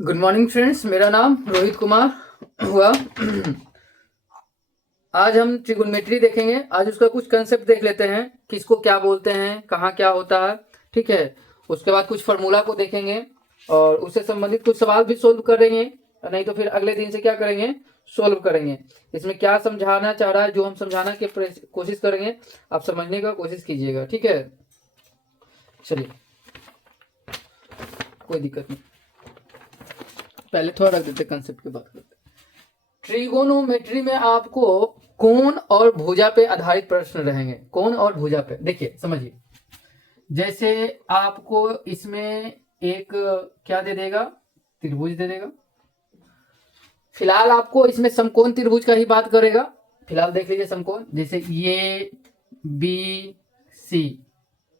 Good morning friends, मेरा नाम रोहित कुमार हुआ। आज हम ट्रिगोनोमेट्री देखेंगे। आज उसका कुछ कंसेप्ट देख लेते हैं, किसको क्या बोलते हैं, कहाँ क्या होता है। ठीक है। उसके बाद कुछ फार्मूला को देखेंगे और उससे संबंधित कुछ सवाल भी सोल्व करेंगे, नहीं तो फिर अगले दिन से क्या करेंगे, सोल्व करेंगे। इसमें क्या समझाना चाह रहा है, जो हम समझाना की कोशिश करेंगे, आप समझने का कोशिश कीजिएगा। ठीक है, चलिए, कोई दिक्कत नहीं। पहले थोड़ा रख देते, कंसेप्ट की बात करते। ट्रिगोनोमेट्री में आपको कोण और भुजा पे आधारित प्रश्न रहेंगे। कोण और भुजा पे देखिए, समझिए। जैसे आपको इसमें एक क्या दे देगा, त्रिभुज दे देगा। फिलहाल आपको इसमें समकोण त्रिभुज का ही बात करेगा। फिलहाल देख लीजिए समकोण, जैसे ये बी सी।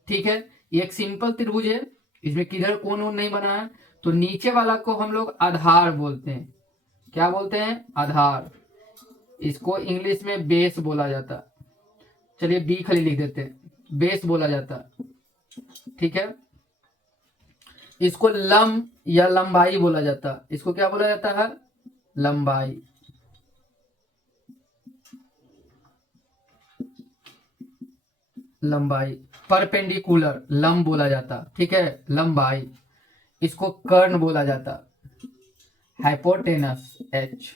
ठीक है, ये एक सिंपल त्रिभुज है, इसमें किधर कोण नहीं बना है। तो नीचे वाला को हम लोग आधार बोलते हैं। क्या बोलते हैं? आधार। इसको इंग्लिश में बेस बोला जाता। चलिए बी खाली लिख देते हैं, बेस बोला जाता। ठीक है। इसको लंब या लंबाई बोला जाता। इसको क्या बोला जाता है? लंबाई। लंबाई। परपेंडिकुलर लंब बोला जाता। ठीक है, लंबाई। इसको कर्ण बोला जाता, हाइपोटेनस एच।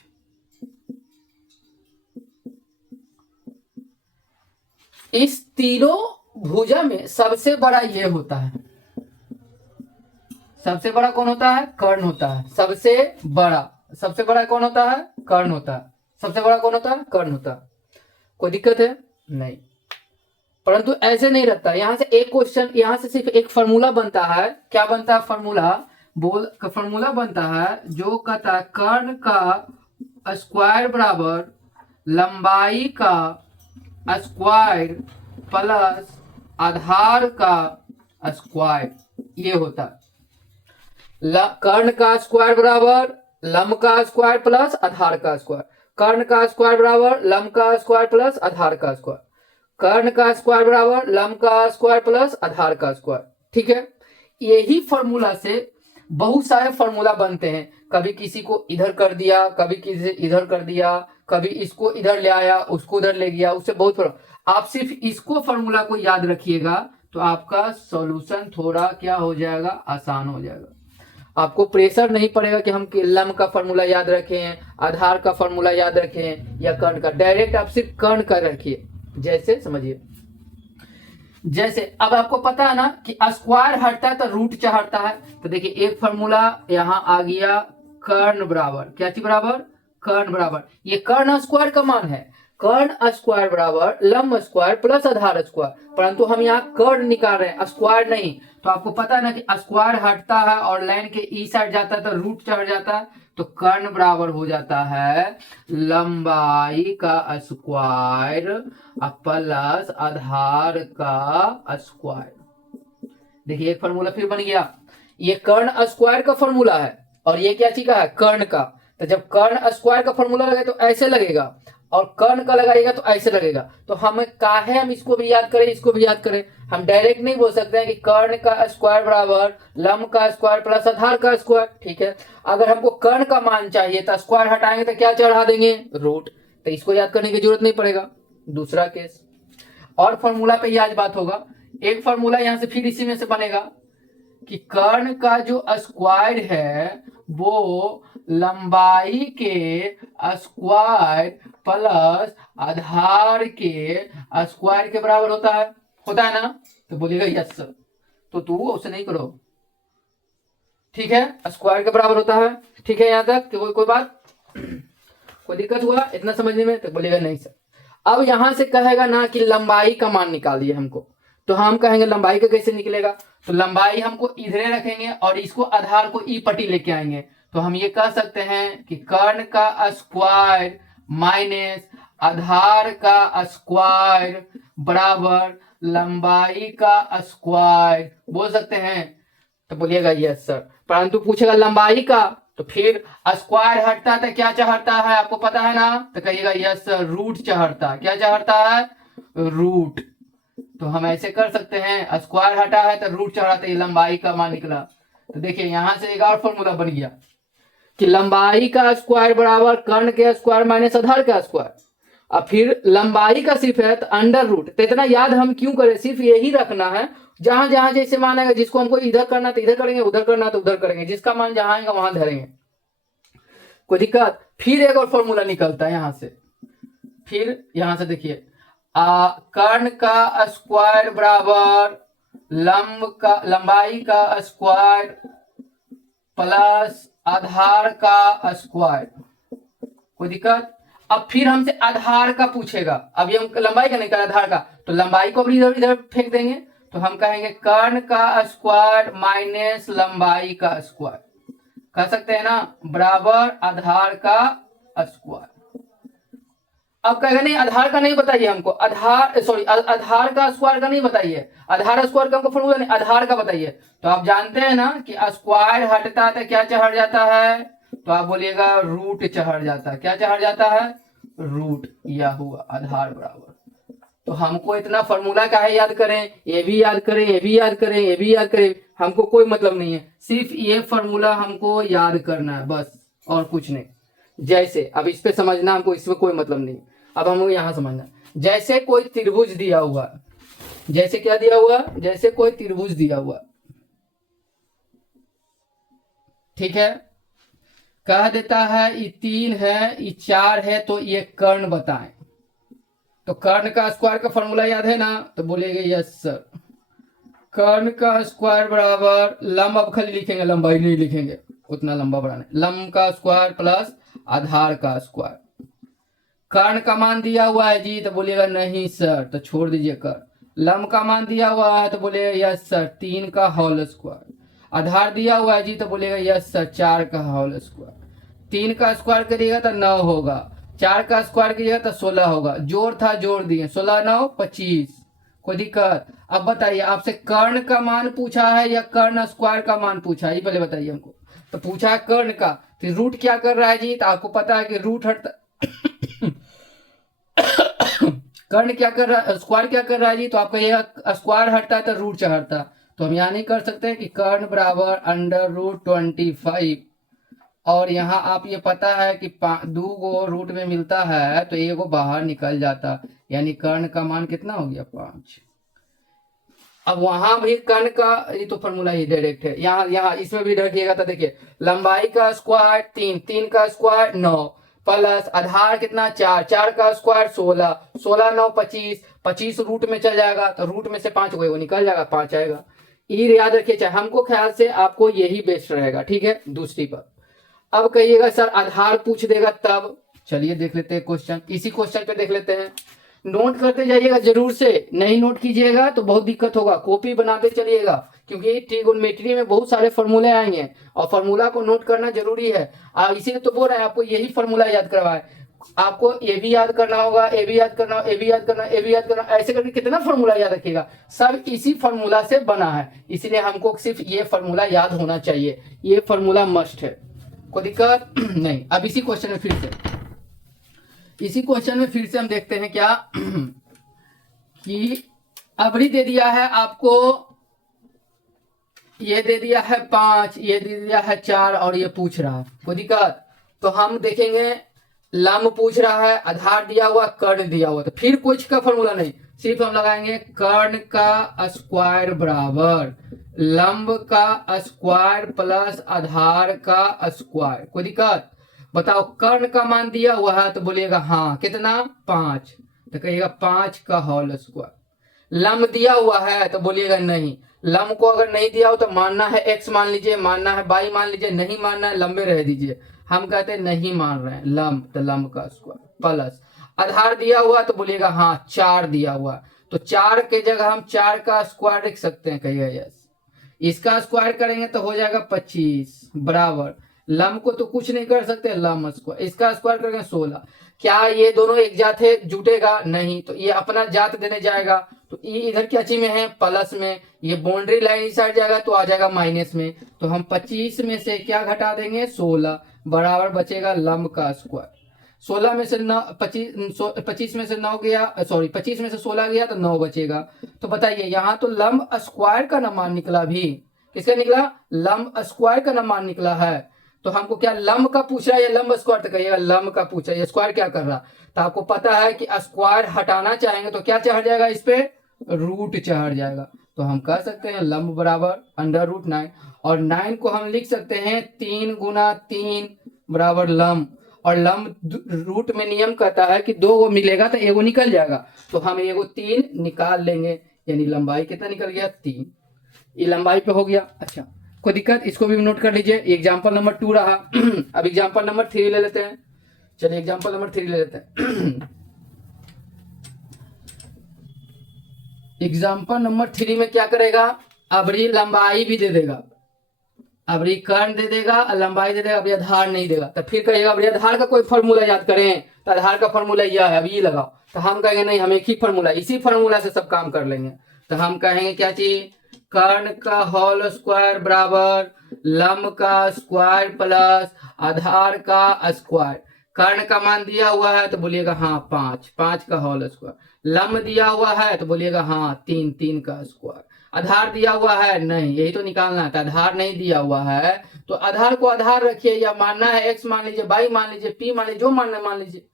इस तीनों भुजा में सबसे बड़ा ये होता है। सबसे बड़ा कौन होता है? कर्ण होता है। सबसे बड़ा कौन होता है? कर्ण होता है। सबसे बड़ा कौन होता है? कर्ण होता है। कोई दिक्कत है? नहीं। परंतु ऐसे नहीं रहता। यहां से एक क्वेश्चन, यहां से सिर्फ एक फॉर्मूला बनता है। क्या बनता है फॉर्मूला? फॉर्मूला बनता है जो कहता है कर्ण का स्क्वायर बराबर लंबाई का स्क्वायर प्लस आधार का स्क्वायर। ये होता है कर्ण का स्क्वायर बराबर लंब का स्क्वायर प्लस आधार का स्क्वायर। कर्ण का स्क्वायर बराबर लंब का स्क्वायर प्लस आधार का स्क्वायर। कर्ण का स्क्वायर बराबर लंब का स्क्वायर प्लस आधार का स्क्वायर। ठीक है। यही फॉर्मूला से बहुत सारे फॉर्मूला बनते हैं। कभी किसी को इधर कर दिया, कभी किसी इधर कर दिया, कभी इसको इधर ले आया, उसको उधर ले गया, उससे बहुत। आप सिर्फ इसको फॉर्मूला को याद रखिएगा तो आपका सॉल्यूशन थोड़ा क्या हो जाएगा, आसान हो जाएगा। आपको प्रेशर नहीं पड़ेगा कि हम लंब का फॉर्मूला याद रखें, आधार का फॉर्मूला याद रखें या कर्ण का। डायरेक्ट आप सिर्फ कर्ण का रखिए। जैसे समझिए, जैसे अब आपको पता है ना कि स्क्वायर हटता है तो रूट चढ़ता है। तो देखिए एक फॉर्मूला यहां आ गया, कर्ण बराबर क्या चीज बराबर? कर्ण बराबर ये कर्ण स्क्वायर का मान है। कर्ण स्क्वायर बराबर लंब स्क्वायर प्लस आधार स्क्वायर, परंतु हम यहाँ कर्ण निकाल रहे हैं, स्क्वायर नहीं। तो आपको पता है ना कि स्क्वायर हटता है और लाइन के ई साइड जाता है तो रूट चढ़ जाता है। तो कर्ण बराबर हो जाता है लंबाई का स्क्वायर प्लस आधार का स्क्वायर। देखिए एक फॉर्मूला फिर बन गया। ये कर्ण स्क्वायर का फॉर्मूला है और ये क्या चीज का है? कर्ण का। तो जब कर्ण स्क्वायर का फॉर्मूला लगे तो ऐसे लगेगा और कर्ण का लगाइएगा तो ऐसे लगेगा। तो हम काहे हम इसको भी याद करें, इसको भी याद करें। हम डायरेक्ट नहीं बोल सकते हैं कि कर्ण का स्क्वायर बराबर लंब का स्क्वायर प्लस आधार का स्क्वायर। ठीक है। अगर हमको कर्ण का मान चाहिए तो स्क्वायर हटाएंगे तो क्या चढ़ा देंगे? रूट। तो इसको याद करने की जरूरत नहीं पड़ेगा। दूसरा केस और फॉर्मूला पे ही आज बात होगा। एक फॉर्मूला यहां से फिर इसी में से बनेगा कि कर्ण का जो स्क्वायर है वो लंबाई के स्क्वायर प्लस आधार के स्क्वायर के बराबर होता है ना? तो बोलिएगा यस सर। तो तू उसे नहीं करो। ठीक है, स्क्वायर के बराबर होता है। ठीक है, यहां तक कोई बात, कोई दिक्कत हुआ इतना समझने में? तो बोलिएगा नहीं सर। अब यहां से कहेगा ना कि लंबाई का मान निकालिए हमको, तो हम कहेंगे लंबाई का कैसे निकलेगा? तो लंबाई हमको इधरे रखेंगे और इसको आधार को ई पट्टी लेके आएंगे। तो हम ये कह सकते हैं कि कर्ण का स्क्वायर माइनस आधार का स्क्वायर बराबर लंबाई का स्क्वायर बोल सकते हैं। तो बोलिएगा यस सर। परंतु पूछेगा लंबाई का, तो फिर स्क्वायर हटता है तो क्या चढ़ता है आपको पता है ना? तो कहिएगा यस सर, रूट चढ़ता है। क्या चढ़ता है? रूट। तो हम ऐसे कर सकते हैं, स्क्वायर हटा है तो रूट चढ़ा, तो ये लंबाई का मान निकला। तो देखिए यहां से एक और फॉर्मूला बन गया। कि लंबाई का स्क्वायर बराबर कर्ण के स्क्वायर माइनस आधार का स्क्वायर। अब फिर लंबाई का सिर्फ है तो अंडर रूट, तो इतना याद हम क्यों करें, सिर्फ यही रखना है। जहां जहां जैसे मान आएगा, जिसको हमको इधर करना तो इधर करेंगे, उधर करना तो उधर करेंगे, जिसका मान जहां आएगा वहां धरेंगे, कोई दिक्कत। फिर एक और फॉर्मूला निकलता है यहां से, फिर यहां से देखिए कर्ण का स्क्वायर बराबर लंबाई का स्क्वायर प्लस आधार का स्क्वायर, कोई दिक्कत। अब फिर हमसे आधार का पूछेगा, अभी हम लंबाई का नहीं कर आधार का, तो लंबाई को भी इधर इधर फेंक देंगे, तो हम कहेंगे कर्ण का स्क्वायर माइनस लंबाई का स्क्वायर, कह सकते हैं ना, बराबर आधार का स्क्वायर। अब कहेगा नहीं आधार का नहीं बताइए हमको, आधार का स्क्वायर का नहीं बताइए, आधार स्क्वायर का हमको फॉर्मूला नहीं, आधार का बताइए। तो आप जानते हैं ना कि स्क्वायर हटता है क्या चढ़ जाता है, तो आप बोलिएगा रूट चढ़ जाता है, क्या चढ़ जाता है, रूट, या हुआ आधार बराबर। तो हमको इतना फॉर्मूला का है याद करें, ये भी याद करें, ये भी याद करें, ये भी याद करें, हमको कोई मतलब नहीं है, सिर्फ ये फॉर्मूला हमको याद करना है बस, और कुछ नहीं। जैसे अब इस पे समझना, हमको इसमें कोई मतलब नहीं। अब हमको यहां समझना, जैसे कोई त्रिभुज दिया हुआ, जैसे क्या दिया हुआ, जैसे कोई त्रिभुज दिया हुआ, ठीक है, कह देता है ये 3 है, ये 4 है, तो ये कर्ण बताएं। तो कर्ण का स्क्वायर का फॉर्मूला याद है ना, तो बोलेंगे यस सर। कर्ण का स्क्वायर बराबर लंब, अब खाली लिखेंगे, लंबाई नहीं लिखेंगे, उतना लंबा बड़ा नहीं, लंब का स्क्वायर प्लस आधार का स्क्वायर। कर्ण का मान दिया हुआ है जी, तो बोलिएगा नहीं सर, तो छोड़ दीजिए कर्ण। लंब का मान दिया हुआ है तो बोलिएगा यस सर 3 का होल स्क्वायर। आधार दिया हुआ है जी, तो बोलिएगा यस सर 4 का होल स्क्वायर। 3 का स्क्वायर करिएगा तो 9 होगा, 4 का स्क्वायर करिएगा तो 16 होगा, जोड़ था जोड़ दिए, 16 9 25, कोई दिक्कत। अब बताइए आपसे कर्ण का मान पूछा है या कर्ण स्क्वायर का मान पूछा है, ये पहले बताइए हमको। तो पूछा है कर्ण का, फिर रूट क्या कर रहा है जी, तो आपको पता है कि रूट हटता कर्ण क्या कर रहा है, स्क्वायर क्या कर रहा है जी, तो आप कहिएगा स्क्वायर हटता है तो रूट चढ़ता, तो हम यहाँ नहीं कर सकते कि कर्ण बराबर अंडर रूट 25, और यहाँ आप ये पता है कि 2 गो रूट में मिलता है तो 1 गो बाहर निकल जाता, यानी कर्ण का मान कितना हो गया 5। अब वहां भी कर्ण का ये तो फॉर्मूला ही डायरेक्ट है, यहाँ इसमें भी रखिएगा तो देखिए लंबाई का स्क्वायर 3, 3 का स्क्वायर 9 प्लस आधार कितना 4, 4 का स्क्वायर 16, 16 9 25, 25 रूट में चल जाएगा, तो रूट में से 5 वो निकल जाएगा, 5 आएगा। ये याद रखिए, चाहे हमको ख्याल से आपको यही बेस्ट रहेगा, ठीक है। दूसरी पर अब कहिएगा सर आधार पूछ देगा तब, चलिए देख लेते हैं क्वेश्चन, इसी क्वेश्चन पे देख लेते हैं। नोट करते जाइएगा जरूर से, नहीं नोट कीजिएगा तो बहुत दिक्कत होगा, कॉपी बनाते चलिएगा, क्योंकि ट्रिगोनोमेट्री में बहुत सारे फॉर्मूले आएंगे और फॉर्मूला को नोट करना जरूरी है। इसीलिए तो बोल रहे हैं आपको यही फॉर्मूला याद करवाए, आपको ये भी याद करना होगा, ये भी याद करना, ये भी याद करना, ये भी याद करना, ऐसे करके कितना फॉर्मूला याद रखिएगा, सब इसी फॉर्मूला से बना है, इसीलिए हमको सिर्फ ये फॉर्मूला याद होना चाहिए, ये फॉर्मूला मस्ट है, कोई दिक्कत नहीं। अब इसी क्वेश्चन में फिर से हम देखते हैं क्या कि अबरी दे दिया है आपको, ये दे दिया है 5, ये दे दिया है 4 और ये पूछ रहा है, कोई दिक्कत। तो हम देखेंगे लंब पूछ रहा है, आधार दिया हुआ, कर्ण दिया हुआ, तो फिर कुछ का फॉर्मूला नहीं, सिर्फ हम लगाएंगे कर्ण का स्क्वायर बराबर लंब का स्क्वायर प्लस आधार का स्क्वायर, कोई दिक्कत। बताओ कर्ण का मान दिया हुआ है तो बोलिएगा हाँ कितना 5, तो कहिएगा 5 का होल स्क्वायर। लंब दिया हुआ है तो बोलिएगा नहीं, लंब को अगर नहीं दिया हो तो मानना है x मान लीजिए, मानना है y मान लीजिए, नहीं मानना है लंबे रह दीजिए। हम कहते हैं नहीं मान रहे हैं लंब, तो लंब का स्क्वायर प्लस आधार दिया हुआ तो बोलिएगा हाँ 4 दिया हुआ, तो 4 के जगह हम 4 का स्क्वायर लिख सकते हैं, कहिएगा यस। इसका स्क्वायर करेंगे तो हो जाएगा 25 बराबर लंब को तो कुछ नहीं कर सकते, लंब स्क्वायर, इसका स्क्वायर करेंगे 16। क्या ये दोनों एक जात है, जुटेगा नहीं, तो ये अपना जात देने जाएगा, तो ये इधर क्या चीज में है प्लस में, ये बाउंड्री लाइन इस साइड जाएगा तो आ जाएगा माइनस में, तो हम 25 में से क्या घटा देंगे 16 बराबर बचेगा लंब का स्क्वायर। 16 में से 9 25 में से 9 गया, सॉरी 25 में से 16 गया तो 9 बचेगा। तो बताइए यहाँ तो लंब स्क्वायर का ना मान निकला, भी किसका निकला, लंब स्क्वायर का ना मान निकला है। तो हमको क्या लंब का पूछ रहा है या लंब स्क्वायर, तो कहिएगा लंब का पूछ रहा है। स्क्वायर क्या कर रहा, तो आपको पता है कि स्क्वायर हटाना चाहेंगे तो क्या चढ़ जाएगा इस पे, रूट चढ़ जाएगा। तो हम कह सकते हैं लंब बराबर √9, और 9 को हम लिख सकते हैं 3 गुना 3 बराबर लंब, और लंब रूट में नियम कहता है कि 2 को मिलेगा तो एगो निकल जाएगा, तो हम एगो 3 निकाल लेंगे, यानी लंबाई कितना निकल गया 3। ये लंबाई पे हो गया। अच्छा कोई दिक्कत, इसको भी नोट कर लीजिए। एग्जाम्पल नंबर 2 रहा। अब एग्जाम्पल नंबर 3 ले लेते हैं। चलिए एग्जाम्पल नंबर 3 ले लेते हैं। एग्जाम्पल नंबर 3 में क्या करेगा, अबरी लंबाई भी दे देगा, अबरी कर्ण दे देगा और लंबाई दे देगा, अबरी आधार नहीं देगा। तो फिर कहेगा अबरी आधार का कोई फॉर्मूला याद करें, तो आधार का फॉर्मूला यह है, अब ये लगाओ। तो हम कहेंगे नहीं, हम एक ही फॉर्मूला, इसी फॉर्मूला से सब काम कर लेंगे। तो हम कहेंगे क्या चीज, कर्ण का होल स्क्वायर बराबर लंब का स्क्वायर प्लस आधार का स्क्वायर। कर्ण का मान दिया हुआ है तो बोलिएगा हाँ 5, 5 का होल स्क्वायर। लंब दिया हुआ है तो बोलिएगा हाँ 3, 3 का स्क्वायर। आधार दिया हुआ है नहीं, यही तो निकालना है। आधार नहीं दिया हुआ है तो आधार को आधार रखिए, या मानना है x मान लीजिए, y मान लीजिए, p मान लीजिए, जो मानना मान लीजिए।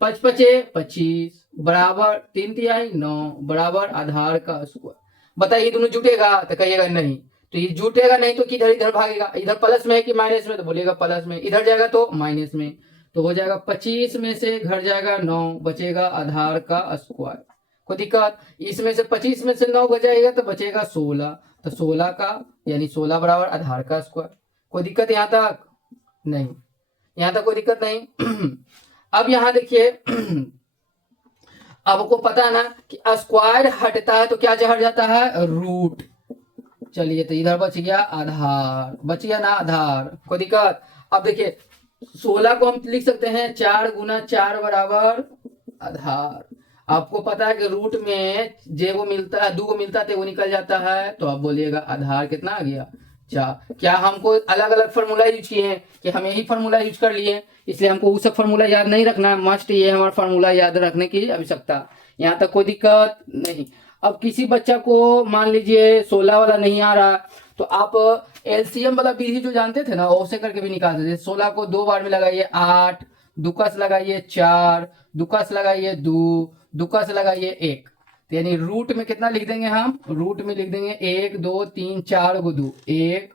5 5 25 बराबर 3 तिहाई 9 बराबर आधार का स्क्वायर। बताइए दोनों जुटेगा, तो कहिएगा नहीं। तो ये जुटेगा नहीं तो किधर इधर भागेगा, इधर प्लस में है कि माइनस में, तो बोलिएगा प्लस में, इधर जाएगा तो माइनस में। तो हो जाएगा 25 में से घट जाएगा 9, बचेगा आधार का स्क्वायर। कोई दिक्कत, इसमें से 25 में से 9 बचाएगा तो बचेगा 16, तो 16 का यानी 16 बराबर आधार का स्क्वायर। कोई दिक्कत यहाँ तक नहीं, यहाँ तक कोई दिक्कत नहीं। अब यहाँ देखिए, आपको पता है ना कि स्क्वायर हटता है तो क्या चढ़ जाता है, रूट। चलिए तो इधर बच गया आधार, बच गया ना आधार, कोई दिक्कत। अब देखिए 16 को हम लिख सकते हैं 4 गुना 4 बराबर आधार। आपको पता है कि रूट में जे को मिलता है, 2 को मिलता है तो वो निकल जाता है, तो आप बोलिएगा आधार कितना आ गया 4। क्या हमको अलग अलग फार्मूला यूज किए हैं कि हम यही फार्मूला यूज कर लिए, इसलिए हमको वो सब फार्मूला याद नहीं रखना है, मस्ट ये हमारा फार्मूला याद रखने की आवश्यकता। यहाँ तक कोई दिक्कत नहीं। अब किसी बच्चा को मान लीजिए 16 वाला नहीं आ रहा, तो आप एलसीएम वाला विधि जो जानते थे ना, उससे करके भी निकाल सकते। 16 को 2 बार में लगाइए 8, दुकस लगाइए 4, दुकस लगाइए 2, दुकस लगाइए 1, तो यानी रूट में कितना लिख देंगे हम, रूट में लिख देंगे 1 2 3 4 को 2, 1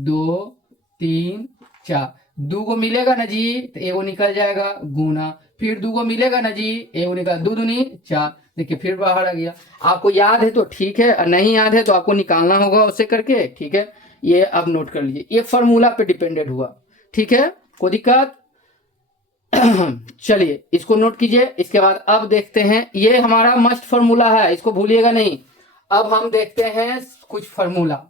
2 3 4, 2 को मिलेगा ना जी तो एगो निकल जाएगा गुना, फिर 2 को मिलेगा ना जी एगो निकल, 2 दूनी 4, देखिए फिर बाहर आ गया। आपको याद है तो ठीक है, और नहीं याद है तो आपको निकालना होगा उससे करके, ठीक है। ये अब नोट कर लीजिए, ये फॉर्मूला पे डिपेंडेंट हुआ, ठीक है, कोई दिक्कत। चलिए इसको नोट कीजिए। इसके बाद अब देखते हैं, ये हमारा मस्ट फॉर्मूला है, इसको भूलिएगा नहीं। अब हम देखते हैं कुछ फॉर्मूला।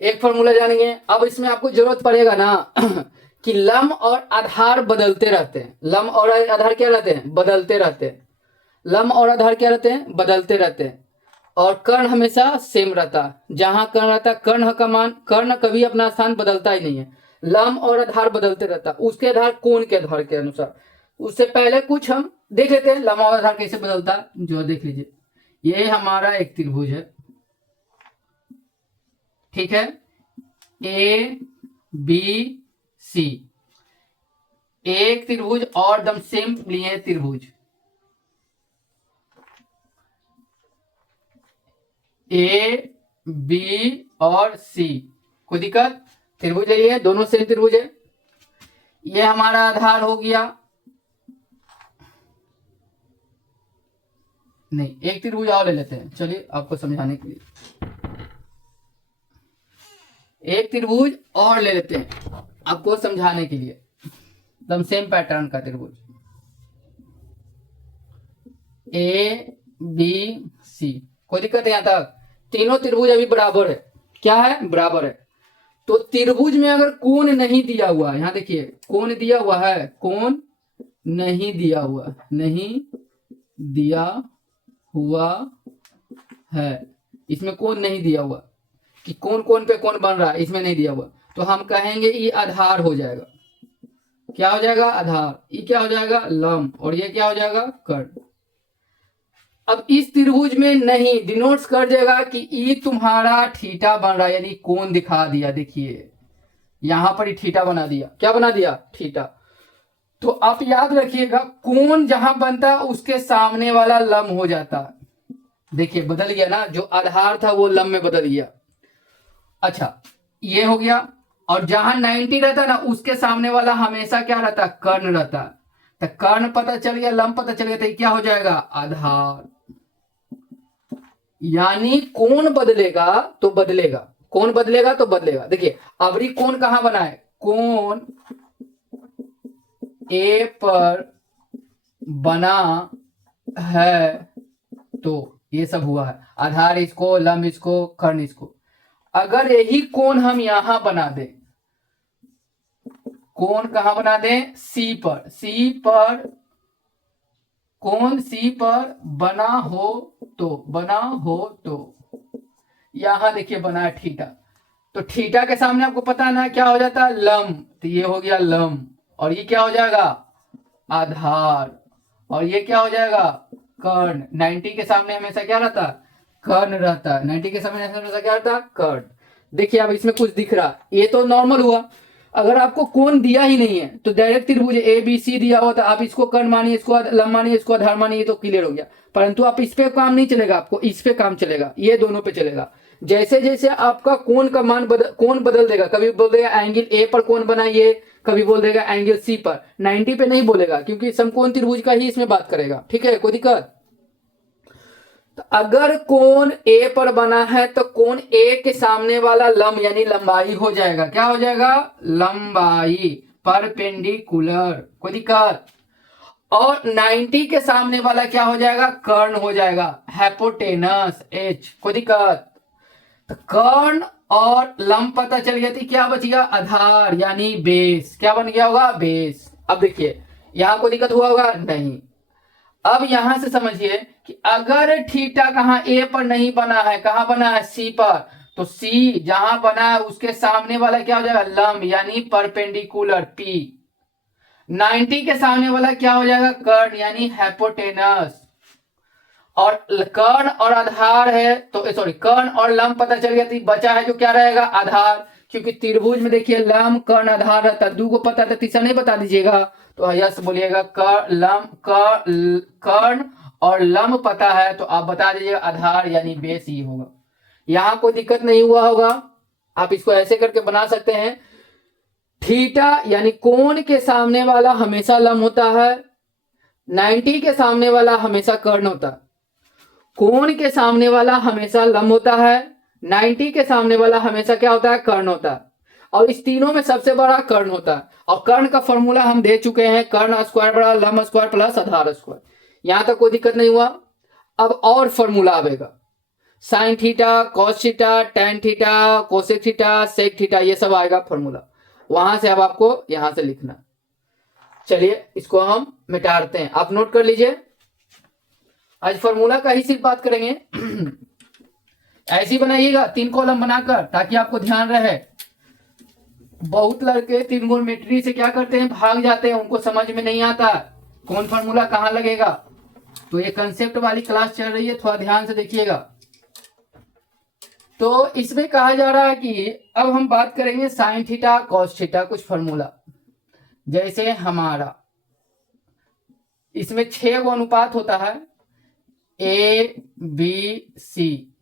एक फॉर्मूला जानेंगे। अब इसमें आपको जरूरत पड़ेगा ना कि लंब और आधार बदलते रहते हैं। लंब और आधार क्या रहते हैं, बदलते रहते हैं। लंब और आधार क्या रहते हैं, बदलते रहते हैं। और कर्ण हमेशा सेम रहता है। जहां कर्ण रहता है, कर्ण का मान, कर्ण कभी अपना स्थान बदलता ही नहीं है। लंब और आधार बदलते रहता है, उसके आधार कोण के आधार के अनुसार। उससे पहले कुछ हम देख लेते हैं लंब और आधार कैसे बदलता है, जो देख लीजिए। ये हमारा एक त्रिभुज है, ठीक है, ए बी सी, एक त्रिभुज और दम सेम लिए त्रिभुज ए बी और सी, कोई दिक्कत। त्रिभुज ले लिए, दोनों सेम त्रिभुज है। ये हमारा आधार हो गया, नहीं एक त्रिभुज और ले लेते हैं, चलिए आपको समझाने के लिए एक त्रिभुज और ले लेते हैं, आपको समझाने के लिए। एकदम सेम पैटर्न का त्रिभुज ए बी सी, कोई दिक्कत है यहाँ तक। तीनों त्रिभुज अभी बराबर है, क्या है, बराबर है। तो त्रिभुज में अगर कोण नहीं दिया हुआ है, यहाँ देखिए कोण दिया हुआ है, कोण नहीं दिया हुआ, नहीं दिया हुआ है, इसमें कौन नहीं दिया हुआ कि कौन कौन पे कौन बन रहा है, इसमें नहीं दिया हुआ, तो हम कहेंगे ये आधार हो जाएगा। क्या हो जाएगा? आधार। ये क्या हो जाएगा? लंब। और ये क्या हो जाएगा? कर्ण। अब इस त्रिभुज में नहीं डिनोट्स कर देगा कि ये तुम्हारा थीटा बन रहा है, यानी कोण दिखा दिया। देखिए यहां पर ही थीटा बना दिया। क्या बना दिया? थीटा। तो आप याद रखिएगा कोण जहां बनता है उसके सामने वाला लंब हो जाता है। देखिए बदल गया ना, जो आधार था वो लंब में बदल गया। अच्छा ये हो गया। और जहां 90 रहता ना उसके सामने वाला हमेशा क्या रहता? कर्ण रहता। तो कर्ण पता चल गया, लंब पता चल गया, तो क्या हो जाएगा? आधार। यानी कोण बदलेगा तो बदलेगा, कोण बदलेगा तो बदलेगा। देखिए अबरी कोण कहां बना है? कोण ए पर बना है, तो ये सब हुआ है। आधार इसको, लंब इसको, कर्ण इसको। अगर यही कोण हम यहां बना दें, कोण कहां बना दें? सी पर, सी पर, कोण सी पर बना हो तो, बना हो तो यहां देखिए बना है थीटा। तो थीटा के सामने आपको पता है ना क्या हो जाता है? लंब। तो ये हो गया लंब। और ये क्या हो जाएगा? आधार। और ये क्या हो जाएगा? कर्ण। 90 के सामने हमेशा क्या रहता? कर्ण रहता है। 90 के सामने हमेशा क्या रहता? कर्ण। देखिए अब इसमें कुछ दिख रहा, ये तो नॉर्मल हुआ। अगर आपको कोण दिया ही नहीं है तो डायरेक्ट त्रिभुज ए बी सी दिया हुआ, तो आप इसको कर्ण मानिए, इसको लंब मानिए, इसको आधार मानिए, तो क्लियर हो गया। परंतु आप इस पे काम नहीं चलेगा, आपको इस पे काम चलेगा, ये दोनों पे चलेगा। जैसे जैसे आपका कोण का मान कोण बदल देगा, कभी बोल देगा एंगल ए पर कोण बनाइए, कभी बोल देगा एंगल सी पर, 90 पे नहीं बोलेगा क्योंकि समकोण त्रिभुज का ही इसमें बात करेगा। ठीक है, कोई दिक्कत? तो अगर कोण ए पर बना है तो कोण ए के सामने वाला लंब यानी लंबाई हो जाएगा। क्या हो जाएगा? लंबाई, परपेंडिकुलर। कोई दिक्कत? और 90 के सामने वाला क्या हो जाएगा? कर्ण हो जाएगा, हाइपोटेनस, एच। कोई दिक्कत? तो कर्ण और लंब पता चल गया थी, क्या बच गया? आधार यानी बेस। क्या बन गया होगा? बेस। अब देखिए यहां कोई दिक्कत हुआ होगा? नहीं। अब यहां से समझिए कि अगर थीटा कहां ए पर नहीं बना है, कहां बना है? सी पर, तो सी जहां बना है उसके सामने वाला क्या हो जाएगा? लंब यानी परपेंडिकुलर, पी। 90 के सामने वाला क्या हो जाएगा? कर्ण यानी हाइपोटेनस। और कर्ण और आधार है तो सॉरी, कर्ण और लंब पता चल गया, तो बचा है जो क्या रहेगा? आधार। क्योंकि त्रिभुज में देखिए लंब कर्ण आधार रहता है, दो को पता था, तीसरा नहीं बता दीजिएगा। तो यस बोलिएगा, कर्ण और लंब पता है तो आप बता दीजिएगा आधार यानी बेस ही होगा। यहां कोई दिक्कत नहीं हुआ होगा। आप इसको ऐसे करके बना सकते हैं, थीटा यानी कोण के सामने वाला हमेशा लंब होता है, 90 के सामने वाला हमेशा कर्ण होता है। कोण के सामने वाला हमेशा लंब होता है, 90 के सामने वाला हमेशा क्या होता है? कर्ण होता है। और इस तीनों में सबसे बड़ा कर्ण होता है। और कर्ण का फॉर्मूला हम दे चुके हैं, कर्ण स्क्वायर बड़ा लंब स्क्वायर प्लस आधार स्क्वायर। यहां तक कोई दिक्कत नहीं हुआ। अब और फॉर्मूला आएगा, sine theta, cos theta, tan theta, cosec theta, sec theta, ये सब आएगा फॉर्मूला। वहां से अब आपको यहां से लिखना। चलिए इसको हम मिटाते हैं, आप नोट कर लीजिए। आज फॉर्मूला का ही सिर्फ बात करेंगे। ऐसी बनाइएगा 3 कॉलम बनाकर, ताकि आपको ध्यान रहे। बहुत लड़के त्रिगोनोमेट्री से क्या करते हैं? भाग जाते हैं, उनको समझ में नहीं आता कौन फॉर्मूला कहां लगेगा। तो ये कंसेप्ट वाली क्लास चल रही है, थोड़ा ध्यान से देखिएगा। तो इसमें कहा जा रहा है कि अब हम बात करेंगे साइन थीटा, कॉस थीटा, कुछ फॉर्मूला। जैसे हमारा इसमें 6 गो अनुपात होता है, ए बी सी,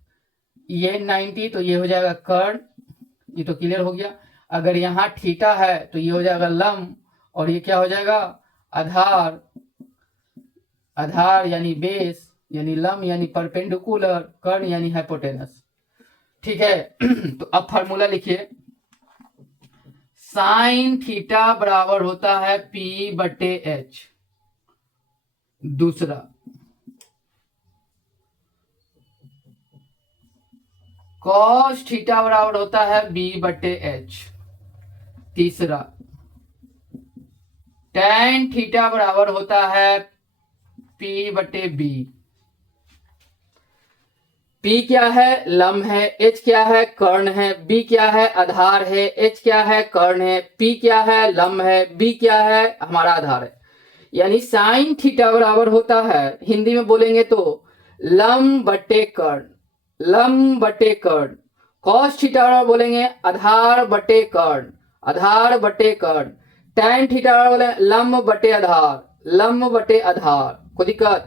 ये 90, तो ये हो जाएगा कर्ण, ये तो क्लियर हो गया। अगर यहाँ थीटा है तो ये हो जाएगा लंब, और ये क्या हो जाएगा? आधार। आधार यानी बेस, यानी लंब यानी परपेंडिकुलर, कर्ण यानी हाइपोटेनस। ठीक है। तो अब फॉर्मूला लिखिए, साइन थीटा बराबर होता है पी बटे एच। दूसरा, कॉस थीटा बराबर होता है बी बटे एच। तीसरा, tan थीटा बराबर होता है P बटे बी। P क्या है, लंब है, H क्या है, कर्ण है, B क्या है, आधार है, H क्या है, कर्ण है, P क्या है, लंब है, B क्या है, हमारा आधार है। यानी साइन थीटा बराबर होता है, हिंदी में बोलेंगे तो लंब बटे कर्ण, लंब बटे कर्ण। कॉस थीटा बराबर बोलेंगे आधार बटे कर्ण, आधार बटे कर्ण। टैन थीटा बराबर बोलेंगे लंब बटे आधार, लंब बटे आधार। कोई दिक्कत?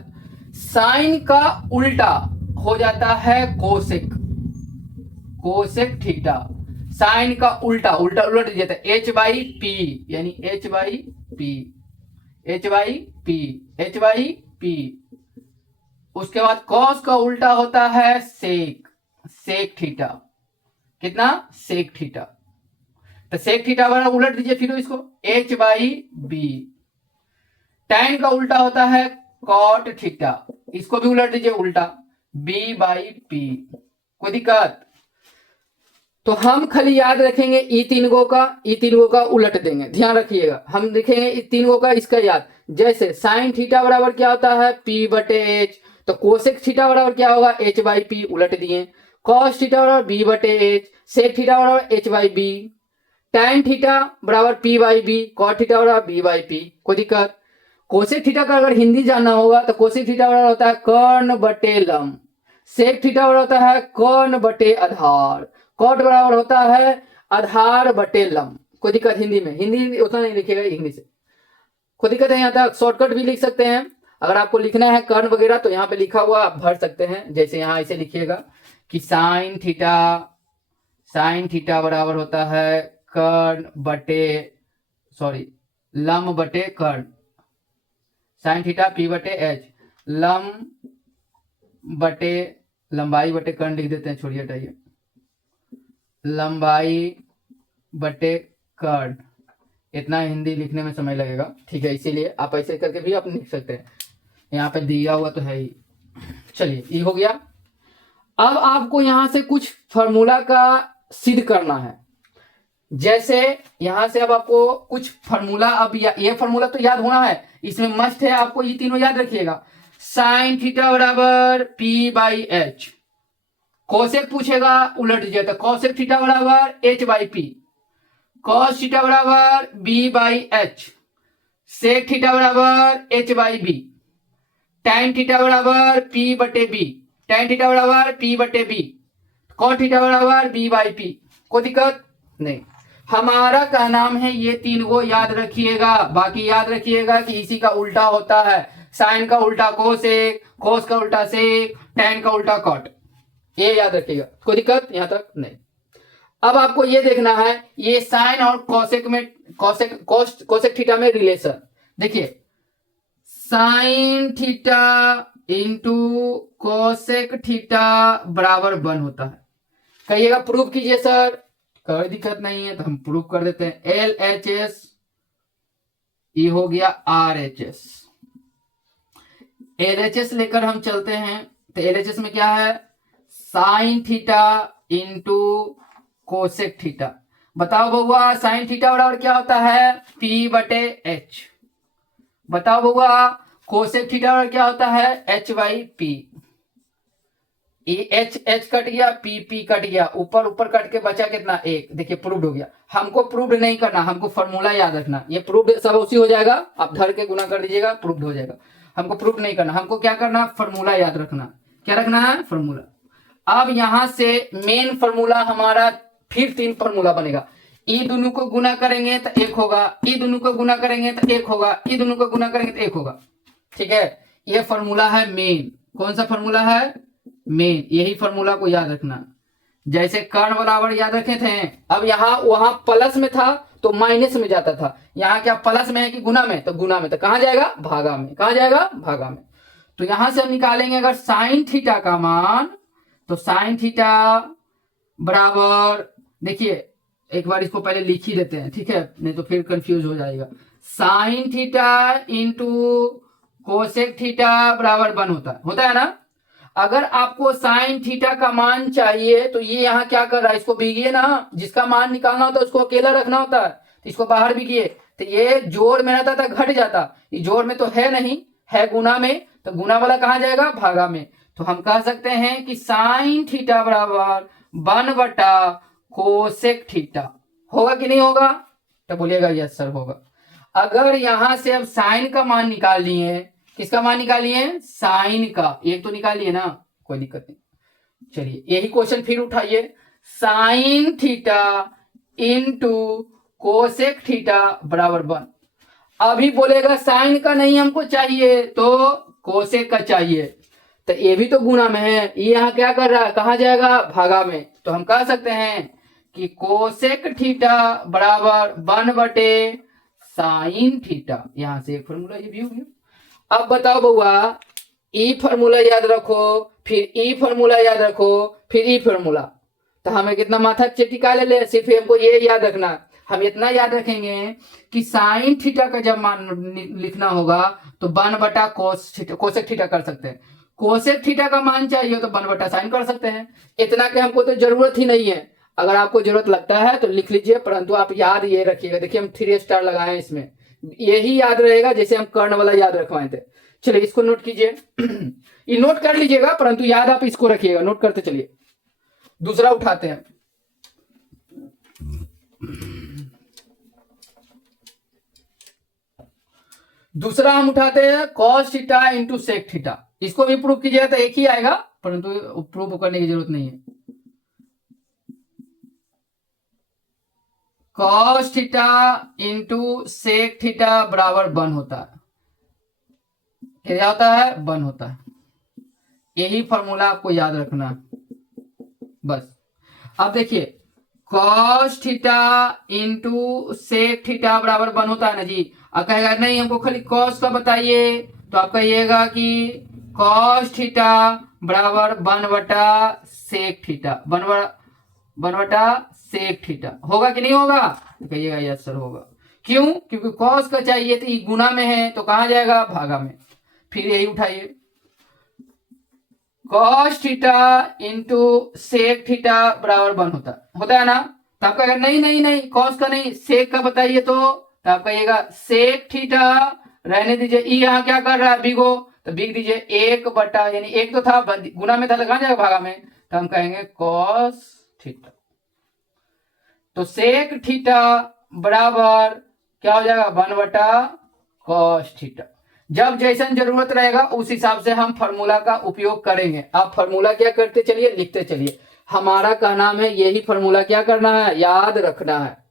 साइन का उल्टा हो जाता है कोसेक, कोसेक थीटा। साइन का उल्टा, उल्टा उलट जाता है एच बाई पी, यानी H by P, H by P, H by P. उसके बाद कॉस का उल्टा होता है सेक, सेक थीटा। कितना? Sec theta. तो सेक थीटा बराबर उलट दीजिए फिर इसको, एच बाई बी। टैन का उल्टा होता है कॉट थीटा, इसको भी उलट दीजिए उल्टा, बी बाई पी। कोई दिक्कत? तो हम खाली याद रखेंगे ई तीन गो का उलट देंगे, ध्यान रखिएगा। हम लिखेंगे ई तीन गो का इसका याद। जैसे साइन थीटा बराबर क्या होता है पी बटे एच, तो कोसेक थीटा बराबर क्या होगा एच बाई पी, उलट दिए। कॉस थीटा बराबर बी बटे एच, सेक थीटा बराबर H by B, tan theta बराबर P by B, cot theta बराबर बी बाई पी। कोई दिक्कत? कोसेक थीटा का अगर हिंदी जानना होगा तो कोसेक थीटा बराबर होता है कर्ण बटे लंब, सेक थीटा बराबर होता है कर्ण बटे आधार, कॉट बराबर होता है आधार बटे लंब। कोई दिक्कत? हिंदी में, हिंदी उतना नहीं लिखेगा इंग्लिश से। कोई दिक्कत है? यहाँ तक शॉर्टकट भी लिख सकते हैं। अगर आपको लिखना है कर्ण वगैरह तो यहाँ पे लिखा हुआ आप भर सकते हैं। जैसे यहाँ ऐसे लिखिएगा कि साइन थीटा बराबर होता है कर्ण बटे, सॉरी, लंब बटे कर्ण। साइन थीटा पी बटे एच, लंब बटे लंबाई बटे कर्ण लिख देते हैं, छोड़िए हटाइए, लंबाई बटे कर्ण। इतना हिंदी लिखने में समय लगेगा, ठीक है, इसीलिए आप ऐसे करके भी आप लिख सकते हैं। यहाँ पे दिया हुआ तो है ही। चलिए ये हो गया। अब आपको यहां से कुछ फॉर्मूला का सिद्ध करना है। जैसे यहां से अब आपको कुछ फॉर्मूला, अब ये फॉर्मूला तो याद होना है, इसमें मस्ट है आपको ये तीनों याद रखिएगा। साइन थीटा बराबर पी बाई एच, कोसेक पूछेगा उलट दीजिए तो कोसेक थीटा बराबर H by P, cos theta बराबर B by H, sec theta बराबर H by B, tan theta बराबर पी बटे बी, टैन थीटा बराबर पी बटे बी, कॉट थीटा बराबर बी बाई पी। कोई दिक्कत नहीं। हमारा का नाम है ये तीन को याद रखिएगा। बाकी याद रखिएगा कि इसी का उल्टा होता है, साइन का उल्टा कोसेक, कोस का उल्टा सेक, टैन का उल्टा कॉट, ये याद रखिएगा। कोई दिक्कत यहां तक नहीं। अब आपको ये देखना है ये साइन और कोसेक में, कोसेक थीटा में रिलेशन देखिए, sine theta into cosec theta बराबर 1 होता है। कहिएगा प्रूफ कीजिए सर, कोई दिक्कत नहीं है तो हम प्रूफ कर देते हैं। एल एच एस ये हो गया R H S, L H S लेकर हम चलते हैं तो एल एच एस में क्या है sine theta into cosec theta. बताओ बउआ साइन थीटा बराबर क्या होता है पी बटे एच। बताओ बउआ कोसेक थीटा बराबर क्या होता है H by P. H H cut गया, पी पी कट गया, ऊपर ऊपर कट के बचा कितना एक। देखिए प्रूव्ड हो गया। हमको प्रूव्ड नहीं करना, हमको फॉर्मूला याद रखना। ये प्रूव्ड सब उसी हो जाएगा, आप धर के गुना कर दीजिएगा प्रूव्ड हो जाएगा। हमको प्रूव्ड नहीं करना, हमको क्या करना फॉर्मूला याद रखना। क्या रखना है फॉर्मूला। अब यहां से मेन फॉर्मूला हमारा फिर 3 फॉर्मूला बनेगा। ई दोनों को गुना करेंगे तो 1 होगा, ई दोनों को गुना करेंगे तो 1 होगा, ई दोनों को गुना करेंगे तो 1 होगा। ठीक है, ये फॉर्मूला है मेन। कौन सा फॉर्मूला है मेन, यही फॉर्मूला को याद रखना। जैसे कर्ण बराबर याद रखे थे, अब यहाँ वहां प्लस में था तो माइनस में जाता था, यहाँ क्या प्लस में है कि गुना में, तो गुना में, तो कहां जाएगा भागा में, कहां जाएगा भागा में। तो यहां से हम निकालेंगे अगर साइन थीटा का मान, तो साइन थीटा बराबर, देखिए एक बार इसको पहले लिख ही देते हैं, ठीक है, नहीं तो फिर कंफ्यूज हो जाएगा। Sine theta into cosec theta बराबर 1 होता है ना। अगर आपको साइन थीटा का मान चाहिए तो ये यहाँ क्या कर रहा है, इसको भीगिए ना, जिसका मान निकालना होता है उसको अकेला रखना होता है, तो इसको बाहर भीगिए। तो ये जोड़ में रहता था घट जाता, ये जोड़ में तो है नहीं, है गुना में, तो गुना वाला कहाँ जाएगा, भागा में। तो हम कह सकते हैं कि साइन थीटा बराबर 1/, कोसेक थीटा। होगा कि नहीं होगा, तो बोलिएगा यस सर होगा। अगर यहां से अब साइन का मान निकाल लिए, किसका मान निकाल लिए, साइन का, एक तो निकाल लिए ना, कोई दिक्कत नहीं। चलिए यही क्वेश्चन फिर उठाइए, sine theta into cosec theta बराबर 1। अभी बोलेगा साइन का नहीं हमको चाहिए तो कोसेक का चाहिए, तो ये भी तो गुना में है, ये यहाँ क्या कर रहा है, कहाँ जाएगा, भागा में। तो हम कह सकते हैं कि कोसेक थीटा बराबर 1/साइन थीटा। यहां से एक फॉर्मूला ये भी हो गया। अब बताओ बउआ, ई फॉर्मूला याद रखो, फिर ई फॉर्मूला याद रखो, फिर ई फॉर्मूला, तो हमें कितना माथा चिटिका ले, सिर्फ हमको ये याद रखना। हम इतना याद रखेंगे कि साइन थीटा का जब मान लिखना होगा तो 1/कोसेक थीटा कर सकते हैं, कोसेक थीटा का मान चाहिए तो 1/साइन कर सकते हैं। इतना के हमको तो जरूरत ही नहीं है, अगर आपको जरूरत लगता है तो लिख लीजिए, परंतु आप याद ये रखिएगा। देखिए हम 3 स्टार लगाए हैं इसमें, यही याद रहेगा जैसे हम कर्ण वाला याद रखवाए थे। चलिए इसको नोट कीजिए ये नोट कर लीजिएगा, परंतु याद आप इसको रखिएगा, नोट करते चलिए। दूसरा उठाते हैं, दूसरा हम उठाते हैं cos theta into sec theta. इसको भी प्रूव कीजिएगा तो एक ही आएगा, परंतु प्रूव करने की जरूरत नहीं है। Cos theta into sec theta बराबर 1 होता है, क्या होता है, 1 होता है। यही फॉर्मूला आपको याद रखना है बस। अब देखिए cos theta into sec theta बराबर 1 होता है ना जी। अब कहेगा नहीं हमको खाली कॉस का बताइए, तो आप कहिएगा कि कॉस थीटा बराबर 1/सेक थीटा, 1/सेक थीटा। होगा कि नहीं होगा, तो कहिएगा यस सर होगा। क्यों, क्योंकि कॉस का चाहिए तो ये गुना में है, तो कहां जाएगा, भागा में। फिर यही उठाइए, cos theta into sec theta बराबर 1 होता है ना। तो आप कहेगा नहीं नहीं नहीं, कॉस का नहीं, सेक का बताइए, तो आप कहिएगा सेक थीटा, रहने दीजिए, ई यहाँ क्या कर रहा है, बिगो, तो बिग दीजिए 1/, यानी एक तो था गुना में था, तो कहां जाएगा, भागा में। तो हम कहेंगे कॉस थीटा, तो सेक थीटा बराबर क्या हो जाएगा, 1/कॉस थीटा। जब जैसा जरूरत रहेगा उस हिसाब से हम फार्मूला का उपयोग करेंगे। आप फार्मूला क्या करते चलिए, लिखते चलिए। हमारा कहना है यही फार्मूला क्या करना है, याद रखना है।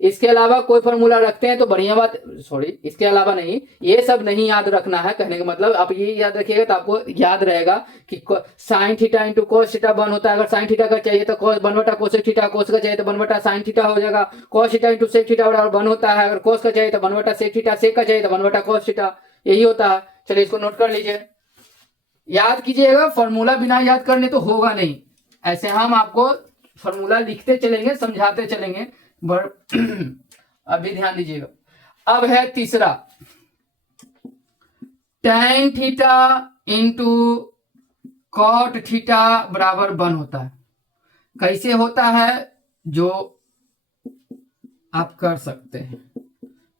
इसके अलावा कोई फार्मूला रखते हैं तो बढ़िया बात, सॉरी इसके अलावा नहीं, ये सब नहीं याद रखना है। कहने का मतलब आप ये याद रखिएगा तो आपको याद रहेगा कि sine theta into cos theta 1 होता है। अगर साइन थीटा का चाहिए तो 1/कोसेक थीटा, कोस का चाहिए तो 1/साइन थीटा हो जाएगा। Cos theta into sec theta बराबर 1 होता है। अगर कोस का चाहिए तो 1/सेक थीटा, सेक का चाहिए तो 1/कोस थीटा, यही होता है। चलिए इसको नोट कर लीजिए, याद कीजिएगा। फॉर्मूला बिना याद करने तो होगा नहीं, ऐसे हम आपको फॉर्मूला लिखते चलेंगे, समझाते चलेंगे। अभी ध्यान दीजिएगा। अब है तीसरा, tan theta into cot theta बराबर 1 होता है। कैसे होता है जो आप कर सकते हैं,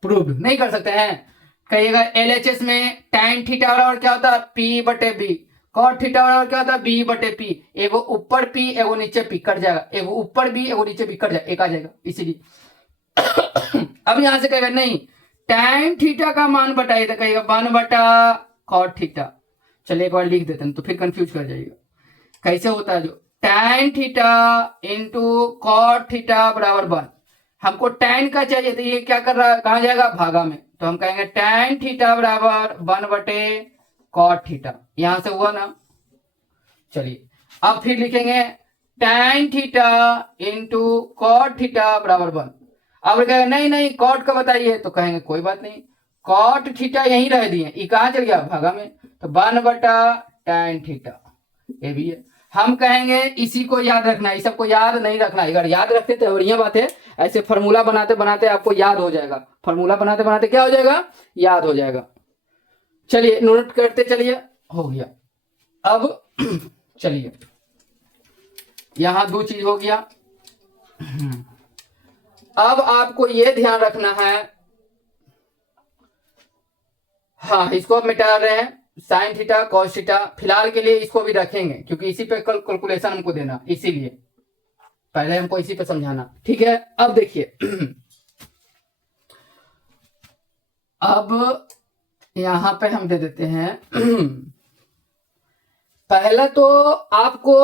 प्रूव नहीं कर सकते हैं, कहिएगा LHS में tan थीटा बराबर क्या होता है, P/B, कॉट थीटा बराबर क्या होता है, B/P। एगो ऊपर P एगो नीचे P, कट जाएगा, एगो ऊपर B एगो नीचे B, कट जाएगा, एक आ जाएगा, इसीलिए। अब यहां से कहेगा नहीं, tan थीटा का मान बताइए, तो कहेगा 1/कॉट थीटा। चलिए एक बार लिख देते हैं तो फिर कंफ्यूज कर जाइएगा। कैसे होता है, जो tan theta into cot theta बराबर 1, हमको tan का चाहिए तो ये क्या कर रहा है, कहां जाएगा, भागा में। तो हम कहेंगे tan थीटा बराबर 1/कॉट थीटा, यहां से हुआ ना। चलिए अब फिर लिखेंगे tan theta into cot theta बराबर 1। अब कहेगा नहीं नहीं कॉट का बताइए, तो कहेंगे कोई बात नहीं, कॉट थीटा यहीं रह दिए, ये कहां चल गया, भागा में, तो 1/tan थीटा, ये भी है। हम कहेंगे इसी को याद रखना है, इस सबको याद नहीं रखना है। अगर याद रखते तो बढ़िया बात है, ऐसे फॉर्मूला बनाते बनाते आपको याद हो जाएगा, फॉर्मूला बनाते बनाते क्या हो जाएगा, याद हो जाएगा। चलिए नोट करते चलिए, हो गया। अब चलिए यहां 2 चीज हो गया। अब आपको यह ध्यान रखना है हाँ, इसको अब मिटा रहे हैं, साइन थीटा कॉस थीटा, फिलहाल के लिए इसको भी रखेंगे क्योंकि इसी पे कैलकुलेशन हमको देना, इसीलिए पहले हमको इसी पे समझाना, ठीक है। अब देखिए अब यहां पे हम दे देते हैं पहला तो आपको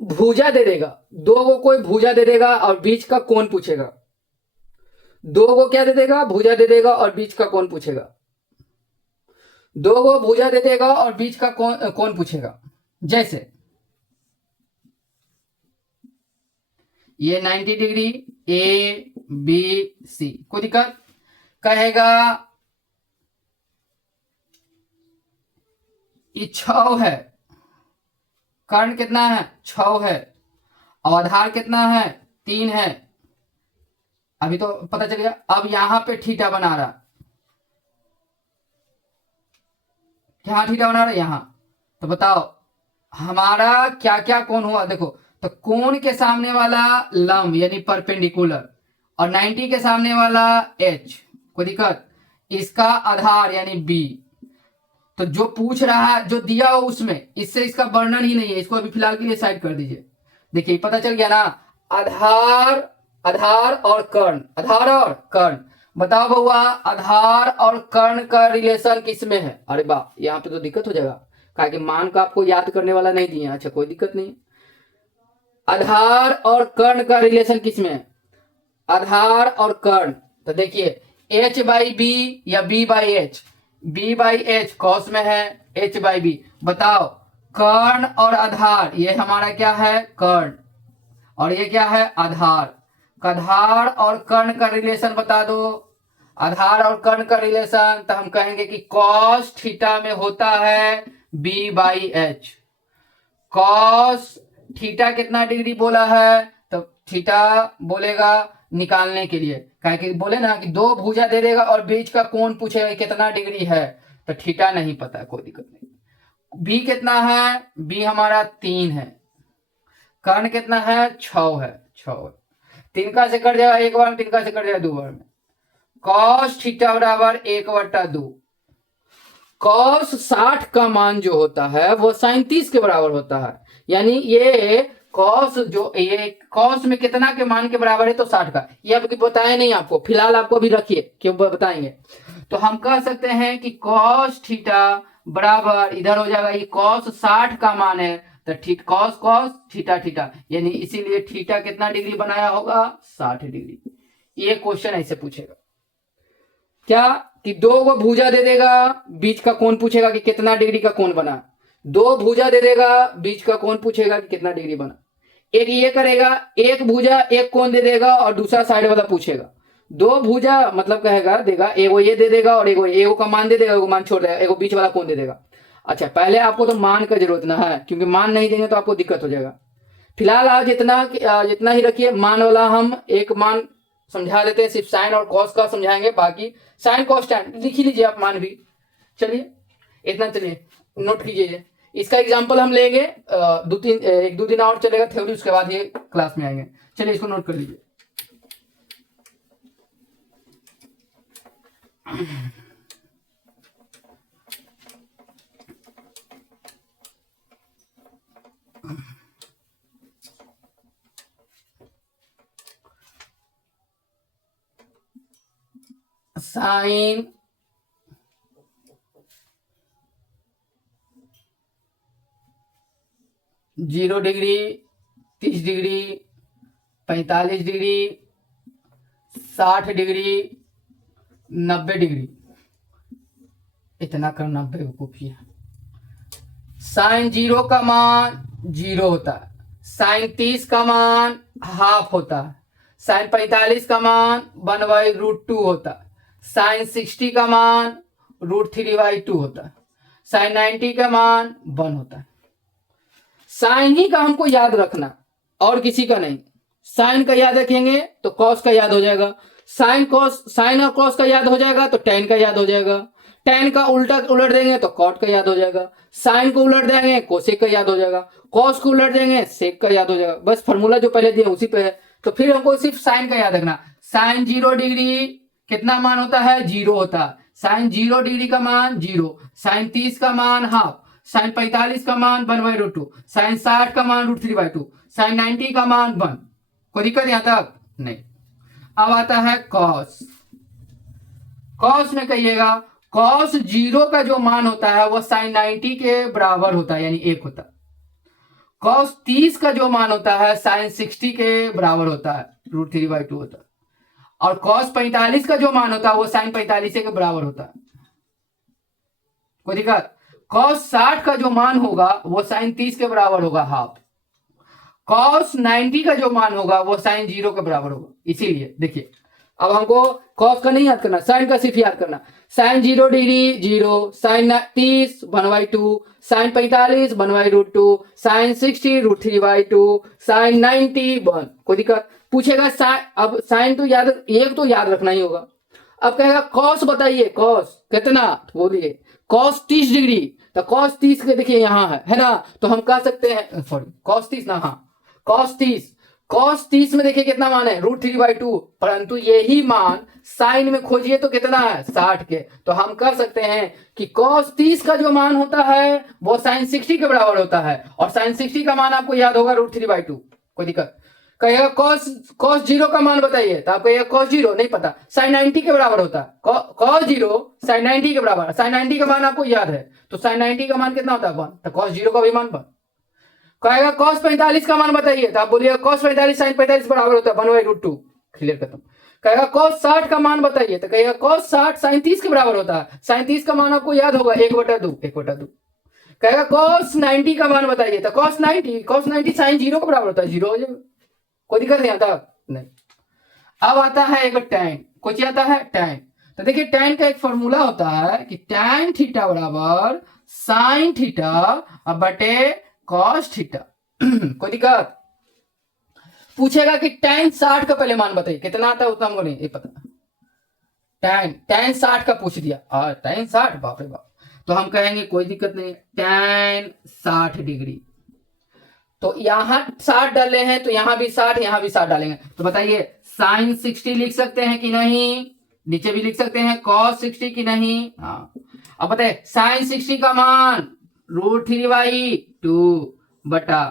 भुजा दे देगा, दो को कोई भुजा दे देगा और बीच का कोण पूछेगा, दो को क्या दे देगा, भुजा दे देगा और बीच का कोण पूछेगा, दो को भुजा दे देगा और बीच का कोण पूछेगा। जैसे ये 90 डिग्री ए बी सी, कोई दिक्कत, कहेगा ये 6 है, कर्ण कितना है 6 है, और आधार कितना है 3 है, अभी तो पता चल गया। अब यहां पे थीटा बना रहा, क्या थीटा बना रहा यहां, तो बताओ हमारा क्या क्या कोण हुआ, देखो तो कोण के सामने वाला लंब यानी परपेंडिकुलर, और 90 के सामने वाला एच, कोई दिक्कत, इसका आधार यानी बी। तो जो पूछ रहा है, जो दिया हो उसमें, इससे इसका वर्णन ही नहीं है, इसको अभी फिलहाल के लिए साइड कर दीजिए। देखिए पता चल गया ना, आधार आधार और कर्ण, आधार और कर्ण, बताओ बउआ आधार और कर्ण का रिलेशन किसमें है। अरे वाह, यहाँ पे तो दिक्कत हो जाएगा, कहा कि मान का आपको याद करने वाला नहीं दिया, अच्छा कोई दिक्कत नहीं। आधार और कर्ण का रिलेशन किसमें है, आधार और कर्ण, तो देखिए h बाई बी या b by H, b by H cos में है, h बाई बी, बताओ कर्ण और आधार, ये हमारा क्या है कर्ण, और ये क्या है आधार, आधार और कर्ण का रिलेशन बता दो, आधार और कर्ण का रिलेशन, तो हम कहेंगे कि कॉस थीटा में होता है b by H, cos theta कितना डिग्री बोला है, तो थीटा बोलेगा निकालने के लिए, कहे कि बोले ना कि दो भुजा दे देगा और बीच का कोण पूछेगा कितना डिग्री है, तो थीटा नहीं पता है, कोई दिक्कत नहीं। बी कितना है, बी हमारा 3 है, कर्ण कितना है 6 है, 6 3 का से कट जाएगा एक बार में, 3 का से कट जाएगा 2 बार में, कॉस थीटा बराबर 1/2, कॉस 60 का मान जो होता है वो साइन 30 के बराबर होता है, यानी ये कॉस जो ये कॉस में कितना के मान के बराबर है, तो 60 का, ये अभी बताया नहीं आपको, फिलहाल आपको अभी रखिए क्यों बताएंगे। तो हम कह सकते हैं कि कॉस थीटा बराबर इधर हो जाएगा, ये कॉस 60 का मान है, तो कॉस कॉस थीटा थीटा, यानी इसीलिए थीटा कितना डिग्री बनाया होगा 60 डिग्री। ये क्वेश्चन ऐसे पूछेगा क्या कि दो को भुजा दे देगा, बीच का कोण पूछेगा कि कितना डिग्री का कोण बना, दो भुजा दे देगा, बीच का कोण पूछेगा कि कितना डिग्री बना, एक ये करेगा, एक भुजा एक कोण दे देगा और दूसरा साइड वाला पूछेगा, दो भुजा मतलब कहेगा देगा, एगो ये दे देगा और एगो का मान दे देगा, एगो मान छोड़ देगा, एगो बीच वाला कोण दे देगा। अच्छा पहले आपको तो मान का जरूरत ना है, क्योंकि मान नहीं देंगे तो आपको दिक्कत हो जाएगा। फिलहाल आज जितना ही रखिए, मान वाला हम एक मान समझा देते हैं, सिर्फ साइन और कॉस का समझाएंगे, बाकी साइन कॉस टैन लिख ही लीजिए आप, मान भी चलिए इतना, चलिए नोट कीजिए। इसका एग्जांपल हम लेंगे एक दो दिन और चलेगा थ्योरी, उसके बाद ये क्लास में आएंगे, चलिए इसको नोट कर लीजिए। Sine 0 degree, 30 degree, 45 degree, 60 degree, 90 degree, इतना करना बेवकूफी है। साइन 0 का मान 0 होता है, साइन 30 का मान हाफ होता है, साइन 45 का मान 1/√2 होता है, साइन 60 का मान √3/2 होता है, साइन 90 का मान 1 होता है। साइन ही का हमको याद रखना, और किसी का नहीं। साइन का याद रखेंगे तो कॉस का याद हो जाएगा, साइन और कॉस का याद हो जाएगा तो टेन का याद हो जाएगा, टेन का उलट देंगे तो कॉट का याद हो जाएगा, साइन को उलट देंगे कोसेक का याद हो जाएगा, कॉस को उलट देंगे सेक का याद हो जाएगा। बस फॉर्मूला जो पहले दिया उसी पे है, तो फिर हमको सिर्फ साइन का याद रखना। साइन 0 डिग्री कितना मान होता है 0 होता है, साइन 0 डिग्री का मान 0, साइन 30 का मान हाफ, साइन 45 का मान 1/√2, साइन 60 का मान √3/2, साइन 90 का मान 1। कोई दिक्कत यहां तक नहीं। अब आता है कॉस। कॉस में कहिएगा कॉस 0 का जो मान होता है वो साइन 90 के बराबर होता है, यानी 1 होता है। कॉस 30 का जो मान होता है साइन 60 के बराबर होता है, √3/2 होता है। और कॉस 45 का जो मान होता है वो साइन 45 के बराबर होता है। कोई दिक्कत? कॉस 60 का जो मान होगा वो साइन 30 के बराबर होगा, हाफ। कॉस 90 का जो मान होगा वो साइन 0 के बराबर होगा। इसीलिए देखिए, अब हमको कॉस का नहीं याद करना, साइन का सिर्फ याद करना। Sine 0 degree 0, sine 30 1/2, sine 45 1/√2, sine 60 √3/2, sine 90 1। कोई दिक्कत? पूछेगा साइन, अब साइन तो याद, एक तो याद रखना ही होगा। अब कहेगा कॉस बताइए, कॉस कितना, तो बोलिए कॉस 30 डिग्री। तो कॉस 30 के देखिए यहाँ है ना, तो हम कह सकते हैं, सॉरी कॉस 30 ना, हाँ कॉस 30। कॉस 30 में देखिए कितना मान है, √3/2, परंतु यही मान साइन में खोजिए तो कितना है, 60 के। तो हम कह सकते हैं कि कॉस 30 का जो मान होता है वो साइन 60 के बराबर होता है, और साइन 60 का मान आपको याद होगा √3/2। कोई दिक्कत? कहेगा कॉस 0 का मान बताइए, तो आप कहिएगा कॉस 0 नहीं पता, साइन 90 के बराबर होता है। कॉस 0 साइन 90 के बराबर, साइन 90 का मान आपको याद है, तो साइन 90 का मान कितना होता है 1, तो कॉस 0 का भी मान 1। कहेगा कॉस 45 का मान बताइए, तो आप बोलिएगा कॉस 45 साइन 45 बराबर होता है 1/√2। क्लियर खत्म। कहेगा कॉस 60 का मान बताइए, तो कहेगा कॉस 60 साइन 30 के बराबर होता है, साइन 30 का मान आपको याद होगा 1/2। कहेगा कॉस 90 का मान बताइए, तो कॉस 90 साइन 0 के बराबर होता है, 0 हो जाएगा। कोई दिक्कत नहीं आता नहीं। अब आता है एक टैन। कुछ आता है टैन। तो देखिए टैन का एक फॉर्मूला होता है कि टैन थीटा बराबर साइन थीटा बटे कॉस थीटा। कोई दिक्कत? पूछेगा कि टैन 60 का पहले मान बताइए, कितना आता है उतना हमको नहीं ये पता। टैन 60 का पूछ दिया, टैन 60, बाप रे बाप। तो हम कहेंगे कोई दिक्कत नहीं, टैन 60 डिग्री। तो यहां 60 डाले हैं तो यहां भी 60, यहां भी 60 डालेंगे, तो बताइए साइन 60 लिख सकते हैं कि नहीं? नीचे भी लिख सकते हैं कॉस 60 की नहीं? हाँ। अब बताइए साइन 60 का मान √3/2 बटा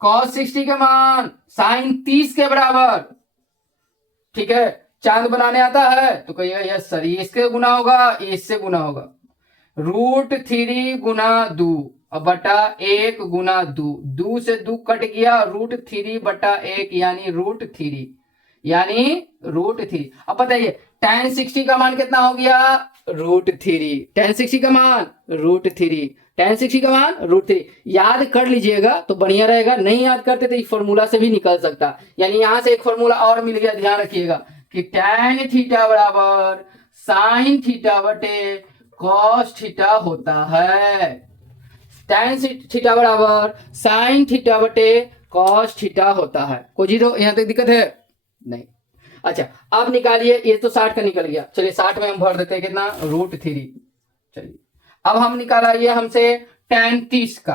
कॉस 60 का मान साइन 30 के बराबर। ठीक है, चांद बनाने आता है तो कहिएगा यस सर, ये इसके गुना होगा, ये इससे गुना होगा, √3 गुना 2 अब बटा 1 गुना 2, 2 से 2 कट गया, √3 बटा 1 यानी √3, यानी √3। अब बताइए tan 60 का मान कितना हो गया, √3। tan 60 का मान √3, tan 60 का मान √3। याद कर लीजिएगा तो बढ़िया रहेगा, नहीं याद करते तो इस फॉर्मूला से भी निकल सकता, यानी यहां से एक फॉर्मूला और मिल गया। ध्यान रखिएगा कि tan थीटा बराबर साइन थीटा बटे कॉस थीटा होता है। tan थीटा बराबर साइन थीटा बटे कॉस थीटा होता है। कोई जीरो यहां तक दिक्कत है नहीं? अच्छा अब निकालिए, ये तो 60 का निकल गया, चलिए 60 में हम भर देते हैं कितना, √3। चलिए अब हम निकाला ये हमसे tan 30 का,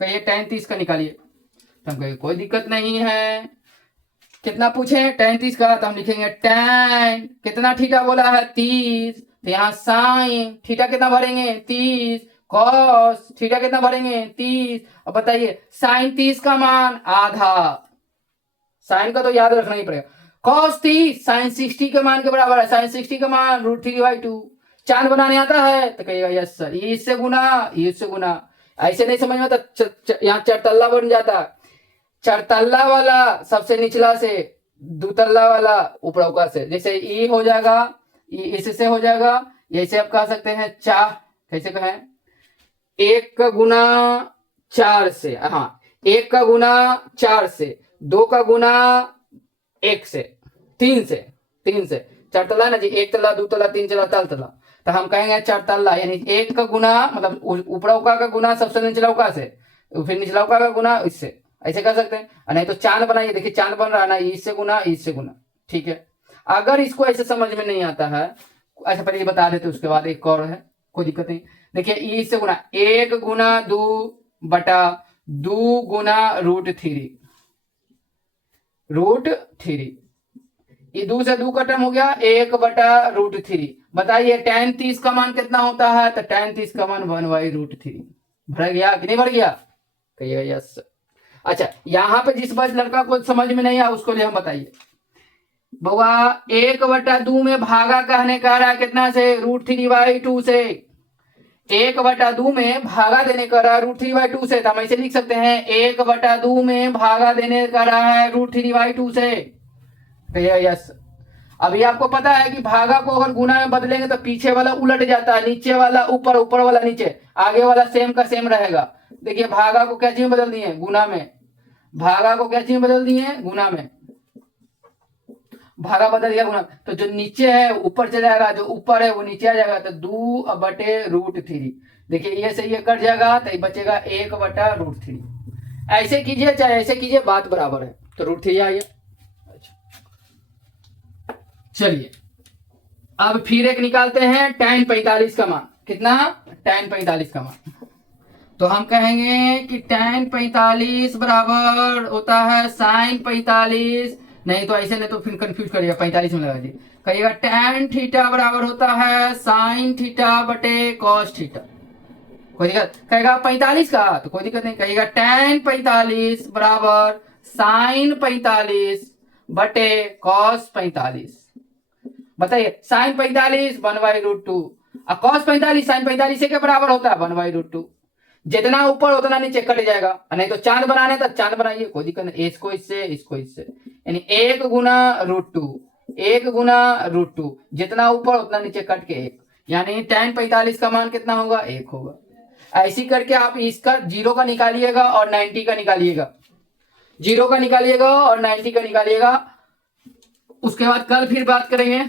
कहिए tan 30 का निकालिए, तो हम कहिए कोई दिक्कत नहीं है। कितना पूछे tan 30 का, तो हम लिखेंगे tan कितना थीटा बोला है 30, तो यहाँ साइन थीटा कितना भरेंगे 30, कॉस थीटा कितना भरेंगे 30। अब बताइए साइन 30 का मान आधा, साइन का तो याद रखना ही पड़ेगा, कॉस 30 साइन 60 के मान के बराबर है, साइन 60 का मान √3/2। चांद बनाने आता है तो कहिएगा यस सर, ये इससे गुना, ये इससे गुना। ऐसे नहीं समझ में आता, यहाँ चरतल्ला बन जाता, चरतल्ला वाला सबसे निचला से, दुतल्ला वाला ऊपरौका से, जैसे ई हो जाएगा, इससे हो जाएगा, जैसे आप कह सकते हैं चाह, कैसे कहें 1 का गुना 4 से, हाँ 1 का गुना 4 से, 2 का गुना 1 से, 3 से चरतल्ला ना जी, 1 तल्ला 2 तल्ला 3 तल्ला तल्ला, तो हम कहेंगे चरतल्ला, यानी 1 का गुना मतलब ऊपरौका का गुना सबसे निचलौका से, फिर निचलौका का गुना इससे, ऐसे कर सकते हैं। नहीं तो चांद बनाइए, देखिए चांद बन रहा है ना, इससे गुना इससे गुना। ठीक है, अगर इसको ऐसे समझ में नहीं आता है, ऐसा पहले बता देते, उसके बाद एक और है, कोई दिक्कत नहीं। देखिए इससे गुना 1 गुना 2 बटा 2 गुना √3, ये 2 से 2 खत्म हो गया, 1/√3। बताइए tan 30 का मान कितना होता है? तो tan 30 का मान 1/√3। बढ़ गया कि नहीं बढ़ गया? कहिएगा यस। अच्छा, यहाँ पे जिस बात लड़का को समझ में नहीं आया उसको लिए हम बताइए। बउआ 1/2 में भागा कहने कह रहा है कितना से? √3/2 से। 1/2 में भागा देने का रहा है √3/2 से, तो हम ऐसे लिख सकते हैं 1/2 में भागा देने का रहा है √3/2 से। यस। अभी आपको पता है कि भागा को अगर गुना में बदलेंगे तो पीछे वाला उलट जाता है, नीचे वाला ऊपर, ऊपर वाला नीचे, आगे वाला सेम का सेम रहेगा। देखिए भागा को क्या चीज में बदल दिए? गुना में। भागा को क्या चीज में बदल दिए? गुना में। भागा बदल गया गुना, तो जो नीचे है ऊपर चला जाएगा, जो ऊपर है वो नीचे आ जाएगा, तो 2/√3। देखिए ये से ये कट जाएगा तो ये बचेगा 1/√3। ऐसे कीजिए चाहे ऐसे कीजिए, बात बराबर है। तो √3 आ गया। चलिए अब फिर एक निकालते हैं tan 45 का मान। कितना? tan 45 का मान। तो हम कहेंगे कि tan 45 बराबर होता है sin 45। नहीं तो ऐसे नहीं तो फिर कंफ्यूज करिएगा, 45 में लगा दीजिए। कहिएगा tan थीटा बराबर होता है sin थीटा बटे cos थीटा। कोई दिक्कत? कहेगा 45 का, तो कोई दिक्कत नहीं। कहिएगा tan 45 बराबर sin 45 बटे cos 45। बताइए sin 45 1/√2 और cos 45 sin 45 से क्या बराबर होता है? 1/√2। जितना ऊपर उतना नीचे कट जाएगा। नहीं तो चांद बनाने तो चांद बनाइए, कोई दिक्कत नहीं। इसको इससे, इसको इससे, यानी 1/√2, 1/√2, जितना ऊपर उतना नीचे कट के 1, यानी tan 45 का मान कितना होगा? 1 होगा। ऐसी करके आप इसका 0 का निकालिएगा और 90 का निकालिएगा, 0 का निकालिएगा और 90 का निकालिएगा। उसके बाद कल फिर बात करेंगे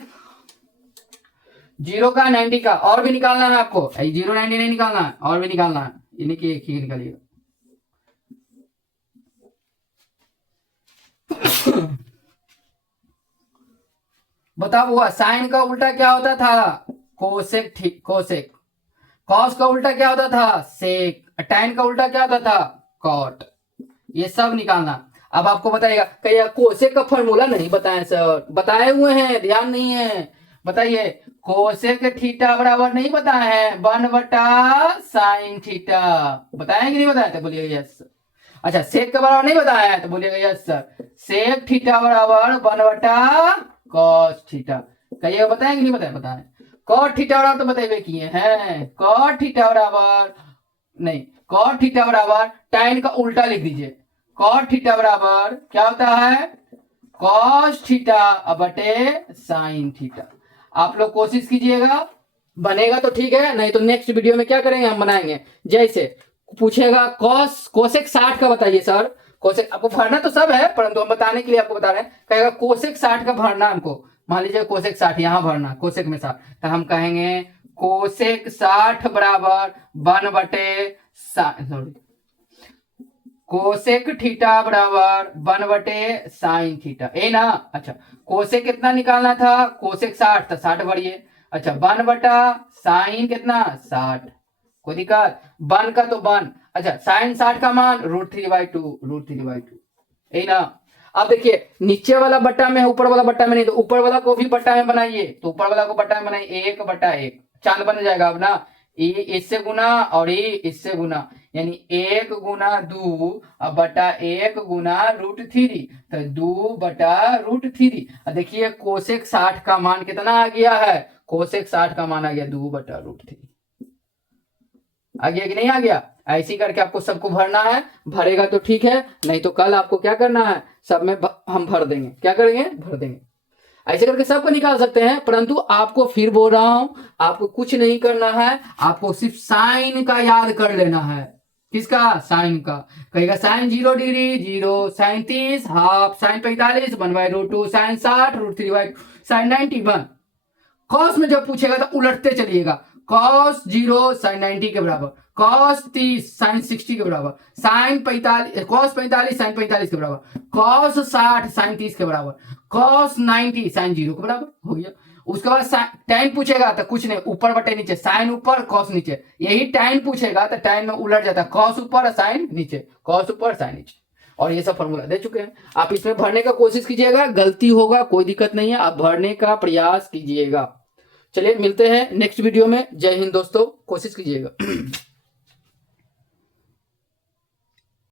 0 का 90 का। और भी निकालना है आपको, 0 90 नहीं निकालना है, और भी निकालना है, यानी कि एक ही निकालिएगा। बताओ हुआ साइन का उल्टा क्या होता था? कोसेक। ठीक, कोसेक। कॉस का उल्टा क्या होता था? सेक। टैन का उल्टा क्या होता था? कॉट। ये सब निकालना। अब आपको बताइएगा, कहिएगा कोसेक का फॉर्मूला नहीं बताए सर। बताए हुए हैं, ध्यान नहीं है। बताइए कोसेक थीटा बराबर नहीं बताए हैं 1/sin थीटा। बताए कि नहीं बताए? तो बोलिएगा यस। अच्छा सेक का बराबर नहीं बताया है? तो बोलिएगा यस सर। सेक थीटा बराबर 1/cos थीटा। कहिएगा बताए कि नहीं बताए? बताए। cot थीटा बराबर तो बताइए किए हैं। cot थीटा बराबर नहीं, cot थीटा बराबर tan का उल्टा लिख दीजिए। cot थीटा बराबर क्या होता है? cos थीटा बटे sin थीटा। आप लोग कोशिश कीजिएगा, बनेगा तो ठीक है, नहीं तो नेक्स्ट वीडियो में क्या करेंगे हम बनाएंगे। जैसे पूछेगा कोसेक 60 का बताइए सर। कोसेक आपको भरना तो सब है, परंतु हम बताने के लिए आपको बता रहे हैं। कहेगा कोसेक 60 का भरना हमको, मान लीजिए कोसेक 60 यहां भरना, कोसेक में 60, तो हम कहेंगे कोसेक 60 बराबर 1/सॉरी कोसेक थीटा बराबर 1/sin थीटा। ए ना? अच्छा कोसेक कितना निकालना था? कोसेक 60 था, 60 भरिए। अच्छा 1/sin कितना? 60। कोई दिक्कत? 1 का तो 1। अच्छा sin 60 का मान √3/2, √3/2। ए ना? अब देखिए नीचे वाला बट्टा में है, ऊपर वाला बट्टा में नहीं, तो ऊपर वाला को भी बट्टा में बनाइए। तो ऊपर वाला को बट्टा में बनाइए, 1/1 चांद बन जाएगा। अब ना ये इससे गुना और ये इससे गुना, यानी 1 गुना 2 बटा 1 गुना √3, तो 2/√3। देखिए कोसेक 60 का मान कितना आ गया है? कोसेक 60 का मान आ गया 2/√3। आ गया कि नहीं आ गया? ऐसी करके आपको सबको भरना है। भरेगा तो ठीक है, नहीं तो कल आपको क्या करना है, सब में हम भर देंगे। क्या करेंगे? भर देंगे। ऐसे करके सबको निकाल सकते हैं, परंतु आपको फिर बोल रहा हूं, आपको कुछ नहीं करना है, आपको सिर्फ साइन का याद कर लेना है। किसका? साइन का। कहेगा sine 0 degree 0, sine 30 half, sine 45 1/√2, sine 60 √3/2, sine 90 1। Cos में जब पूछेगा तो उलटते चलिएगा। cos 0 sin 90 के बराबर, cos 30 sin 60 के बराबर, sin 45 cos 45 sin 45 के बराबर, cos 60 sin 30 के बराबर, cos 90 sin 0 के बराबर हो गया। उसके बाद tan पूछेगा तो कुछ नहीं, ऊपर बटे नीचे, sin ऊपर cos नीचे। यही tan पूछेगा तो tan में उलट जाता है, cos ऊपर sin नीचे, cos ऊपर sin नीचे। और ये सब फॉर्मूला दे चुके हैं। आप इसमें भरने का कोशिश कीजिएगा, गलती होगा कोई दिक्कत नहीं है, आप भरने का प्रयास कीजिएगा। चलिए मिलते हैं नेक्स्ट वीडियो में। जय हिंद दोस्तों, कोशिश कीजिएगा।